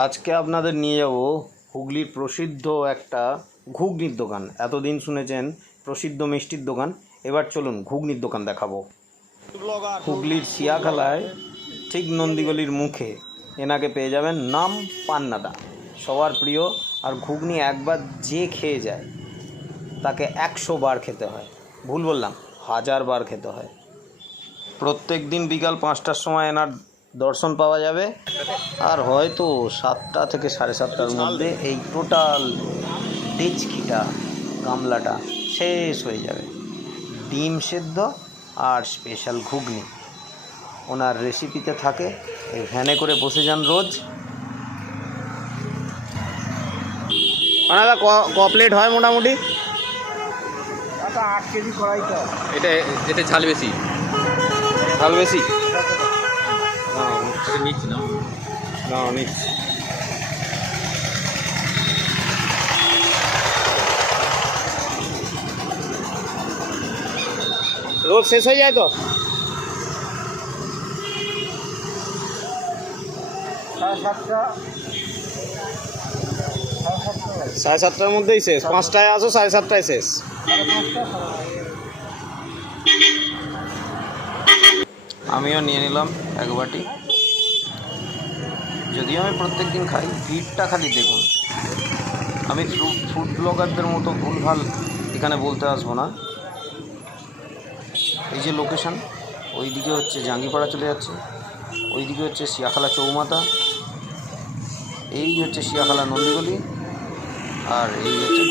আজকে আপনাদের নিয়ে যাব হুগলির প্রসিদ্ধ একটা ঘুগনির দোকান। এতদিন শুনেছেন প্রসিদ্ধ মিষ্টির দোকান, এবার চলুন ঘুগনির দোকান দেখাবো। হুগলির শিয়াখালায় ঠিক নন্দীগলির মুখে এনাকে পেয়ে যাবেন। নাম পান্নাদা, সবার প্রিয়। আর ঘুগনি একবার যে খেয়ে যায় তাকে 100 বার খেতে হয়। ভুল বললাম, 1000 বার খেতে হয়। প্রত্যেক দিন বিকাল 5টার সময় এনার দর্শন পাওয়া যাবে। আর হয়তো 7টা থেকে 7:30টার মধ্যে এই টোটাল ডেচকিটা, গামলাটা শেষ হয়ে যাবে। ডিম সেদ্ধ আর স্পেশাল ঘুগনি ওনার রেসিপিতে থাকে। এই ভ্যানে করে বসে যান রোজ। ওনারা ক প্লেট হয় মোটামুটি? 8 কেজি করাই তো। এতে ঝাল বেশি। ঝাল বেশি? নিচ্ছি না নিচ্ছি। রোজ শেষ হয়ে যায় তো? 7:30টার মধ্যেই শেষ। 5টায় আসো, 7:30টায় শেষ। আমিও নিয়ে নিলাম এক বাটি। যদিও আমি প্রত্যেক দিন খাই, ভিড়টা খালি দেখুন। আমি ফুড ব্লগারদের মতো ভুলভাল এখানে বলতে আসবো না। এই যে লোকেশান, ওইদিকে হচ্ছে জাঙ্গিপাড়া চলে যাচ্ছে, ওইদিকে হচ্ছে শিয়াখালা চৌমাথা, এই হচ্ছে শিয়াখালা নন্দীগলি, আর এই হচ্ছে